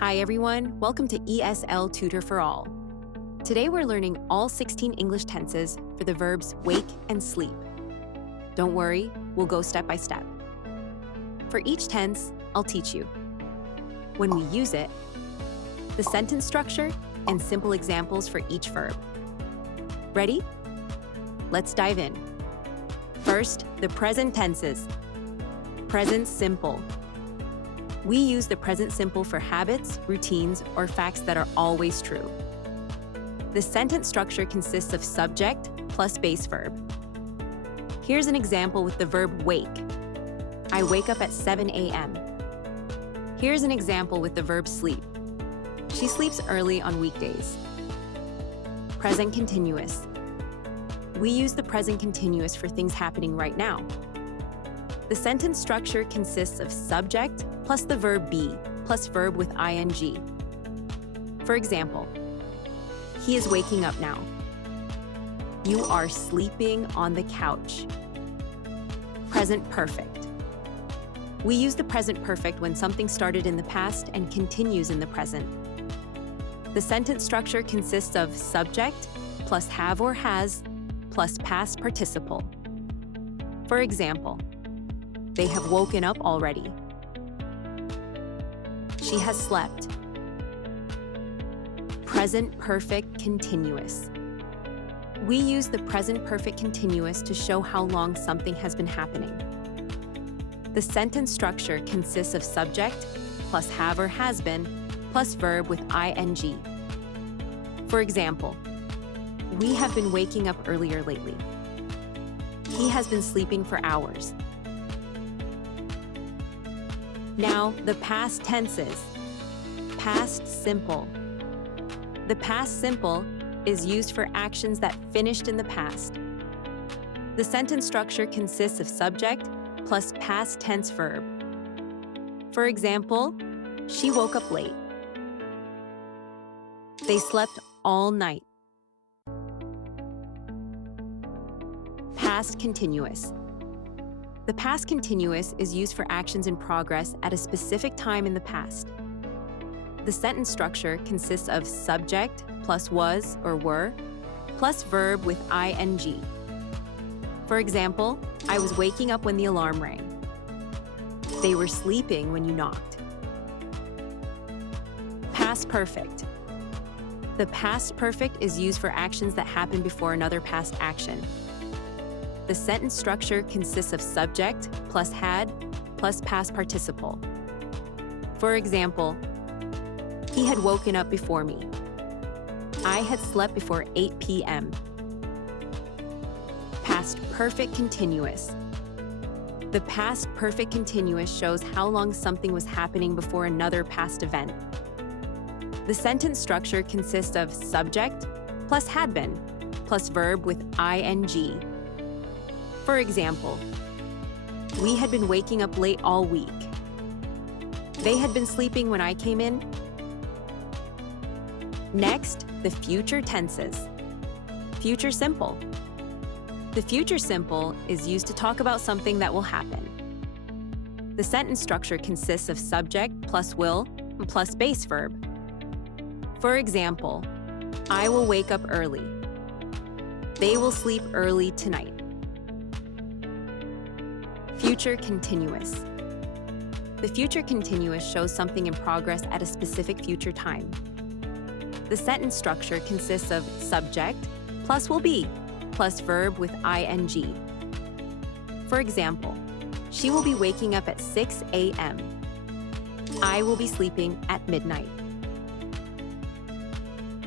Hi everyone, welcome to ESL Tutor for All. Today we're learning all 16 English tenses for the verbs wake and sleep. Don't worry, we'll go step by step. For each tense, I'll teach you when we use it, the sentence structure, and simple examples for each verb. Ready? Let's dive in. First, the present tenses. Present simple. We use the present simple for habits, routines, or facts that are always true. The sentence structure consists of subject plus base verb. Here's an example with the verb wake. I wake up at 7 a.m. Here's an example with the verb sleep. She sleeps early on weekdays. Present continuous. We use the present continuous for things happening right now. The sentence structure consists of subject plus the verb be plus verb with ing. For example, he is waking up now. You are sleeping on the couch. Present perfect. We use the present perfect when something started in the past and continues in the present. The sentence structure consists of subject plus have or has plus past participle. For example, they have woken up already. She has slept. Present perfect continuous. We use the present perfect continuous to show how long something has been happening. The sentence structure consists of subject plus have or has been plus verb with ing. For example, we have been waking up earlier lately. He has been sleeping for hours. Now, the past tenses. Past simple. The past simple is used for actions that finished in the past. The sentence structure consists of subject plus past tense verb. For example, she woke up late. They slept all night. Past continuous. The past continuous is used for actions in progress at a specific time in the past. The sentence structure consists of subject plus was or were plus verb with ing. For example, I was waking up when the alarm rang. They were sleeping when you knocked. Past perfect. The past perfect is used for actions that happen before another past action. The sentence structure consists of subject plus had plus past participle. For example, he had woken up before me. I had slept before 8 p.m. Past perfect continuous. The past perfect continuous shows how long something was happening before another past event. The sentence structure consists of subject plus had been plus verb with ing. For example, we had been waking up late all week. They had been sleeping when I came in. Next, the future tenses. Future simple. The future simple is used to talk about something that will happen. The sentence structure consists of subject plus will plus base verb. For example, I will wake up early. They will sleep early tonight. Future continuous. The future continuous shows something in progress at a specific future time. The sentence structure consists of subject plus will be plus verb with ing. For example, she will be waking up at 6 a.m. I will be sleeping at midnight.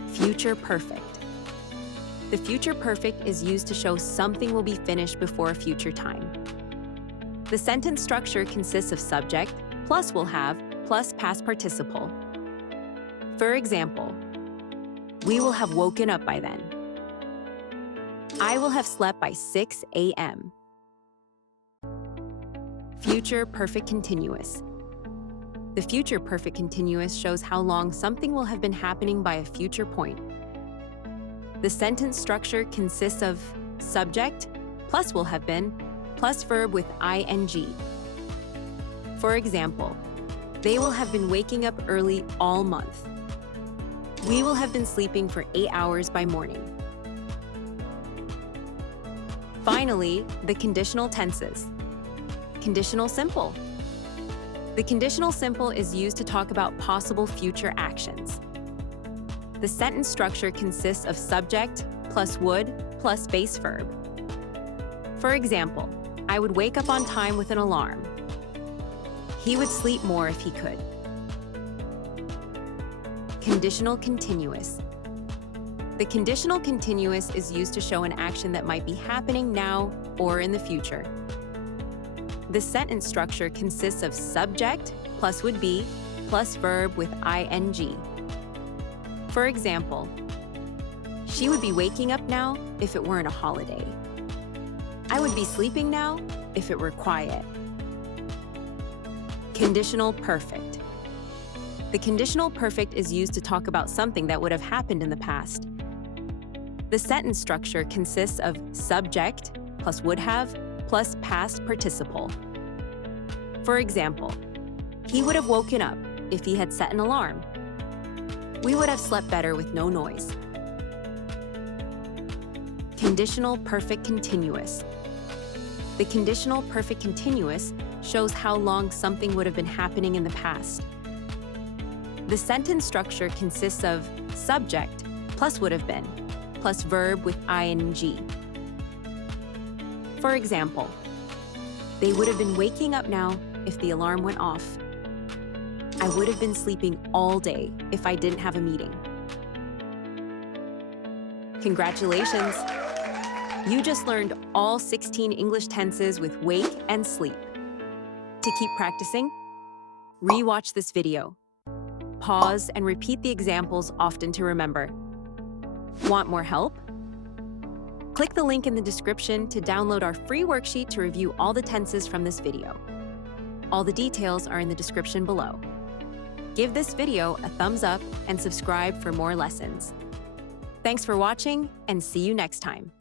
Future perfect. The future perfect is used to show something will be finished before a future time. The sentence structure consists of subject plus will have plus past participle. For example, we will have woken up by then. I will have slept by 6 a.m. Future perfect continuous. The future perfect continuous shows how long something will have been happening by a future point. The sentence structure consists of subject plus will have been plus verb with ing. For example, They will have been waking up early all month. We will have been sleeping for 8 hours by morning. Finally, the conditional tenses. Conditional simple. The conditional simple is used to talk about possible future actions. The sentence structure consists of subject plus would plus base verb. For example, I would wake up on time with an alarm. He would sleep more if he could. Conditional continuous. The conditional continuous is used to show an action that might be happening now or in the future. The sentence structure consists of subject plus would be plus verb with ing. For example, she would be waking up now if it weren't a holiday. I would be sleeping now if it were quiet. Conditional perfect. The conditional perfect is used to talk about something that would have happened in the past. The sentence structure consists of subject plus would have plus past participle. For example, he would have woken up if he had set an alarm. We would have slept better with no noise. Conditional perfect continuous. The conditional perfect continuous shows how long something would have been happening in the past. The sentence structure consists of subject plus would have been plus verb with ing. For example, they would have been waking up now if the alarm went off. I would have been sleeping all day if I didn't have a meeting. Congratulations! You just learned all 16 English tenses with wake and sleep. To keep practicing, re-watch this video. Pause and repeat the examples often to remember. Want more help? Click the link in the description to download our free worksheet to review all the tenses from this video. All the details are in the description below. Give this video a thumbs up and subscribe for more lessons. Thanks for watching, and see you next time.